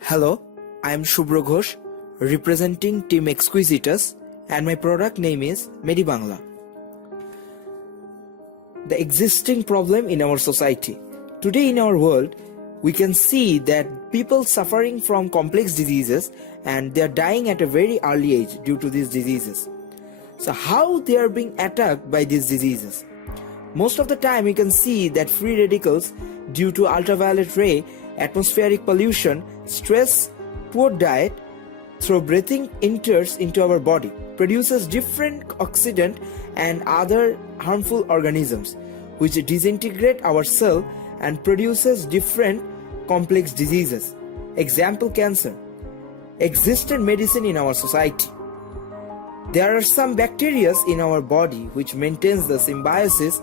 Hello, I am Shuvra representing Team Exquisitos, and my product name is Medibangla. The existing problem in our society. Today in our world, we can see that people suffering from complex diseases and they are dying at a very early age due to these diseases. So how they are being attacked by these diseases? Most of the time we can see that free radicals due to ultraviolet ray, atmospheric pollution, stress, poor diet, through breathing enters into our body, produces different oxidant and other harmful organisms which disintegrate our cell and produces different complex diseases. Example, cancer. Existent medicine in our society. There are some bacteria in our body which maintains the symbiosis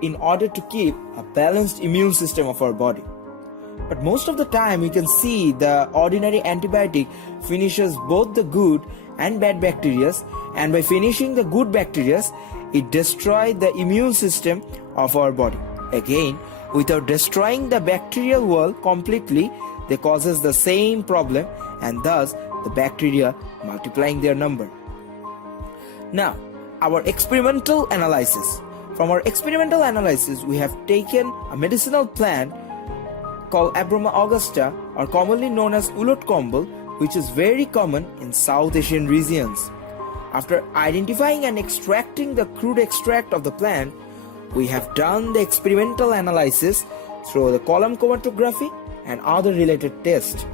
in order to keep a balanced immune system of our body. But most of the time you can see the ordinary antibiotic finishes both the good and bad bacteria, and by finishing the good bacteria it destroys the immune system of our body. Again, without destroying the bacterial wall completely, they causes the same problem, and thus the bacteria multiplying their number. Now, our experimental analysis. From our experimental analysis, we have taken a medicinal plant called Abroma augusta, or commonly known as ulot kombal, which is very common in South Asian regions. After identifying and extracting the crude extract of the plant, we have done the experimental analysis through the column chromatography and other related tests.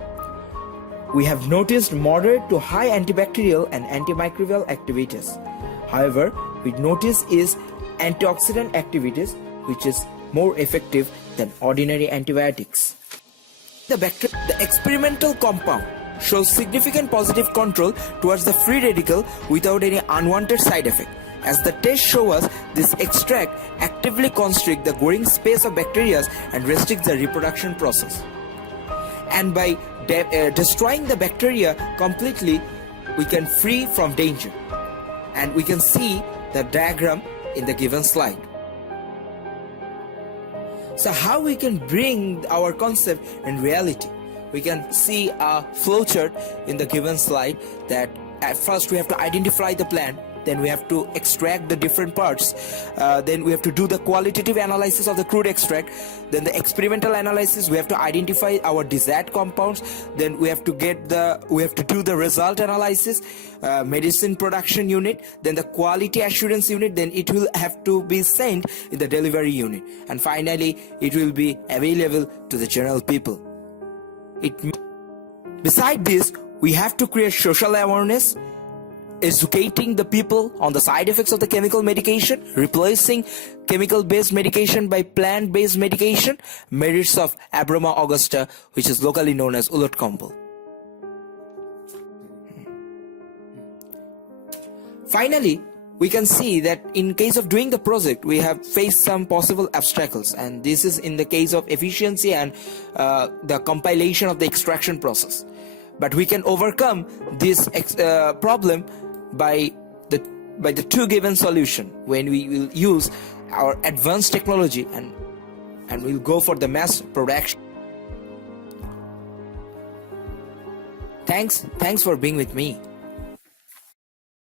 We have noticed moderate to high antibacterial and antimicrobial activities. However, we notice is antioxidant activities which is more effective than ordinary antibiotics. The experimental compound shows significant positive control towards the free radical without any unwanted side effect. As the tests show us, this extract actively constricts the growing space of bacteria and restricts the reproduction process. And by destroying the bacteria completely, we can free from danger. And we can see the diagram in the given slide. So how we can bring our concept in reality? We can see a flowchart in the given slide that at first we have to identify the plant, then we have to extract the different parts, then we have to do the qualitative analysis of the crude extract, then the experimental analysis, we have to identify our desired compounds, then we have to do the result analysis, medicine production unit, then the quality assurance unit, then it will have to be sent in the delivery unit, and finally it will be available to the general people. Beside this, we have to create social awareness, educating the people on the side effects of the chemical medication, replacing chemical-based medication by plant-based medication, merits of Abroma augusta, which is locally known as ulot kombal. Finally, we can see that in case of doing the project, we have faced some possible obstacles, and this is in the case of efficiency and the compilation of the extraction process. But we can overcome this problem by the two given solution when we will use our advanced technology and we'll go for the mass production. Thanks for being with me.